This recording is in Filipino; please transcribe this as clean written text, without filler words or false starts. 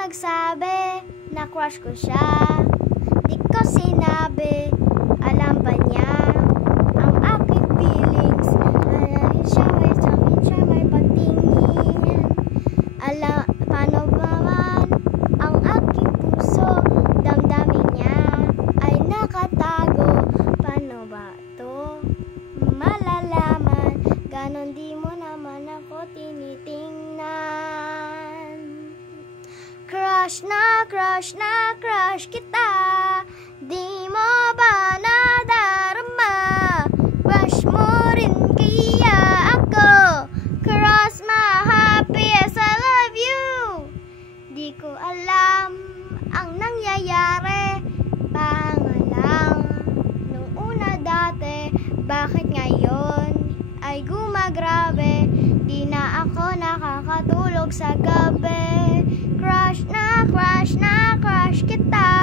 nagsabi na crush ko siya? Di ko sinabi, alam ba niya ang aking feelings? Alarin siya, may sakin siya, may patingin. Paano naman ang aking puso? Damdamin niya ay nakatago. Paano ba to malalaman? Ganon di mo naman ako tinitingnan. Crush na crush kita, di mo ba nadarama? Crush mo rin kaya ako, cross my happy as I love you. Di ko alam ang nangyayari, pangalang nung una dati. Bakit ngayon ay gumagrabe? Di na ako nakakatulog sa gabi. Crush na crush kita.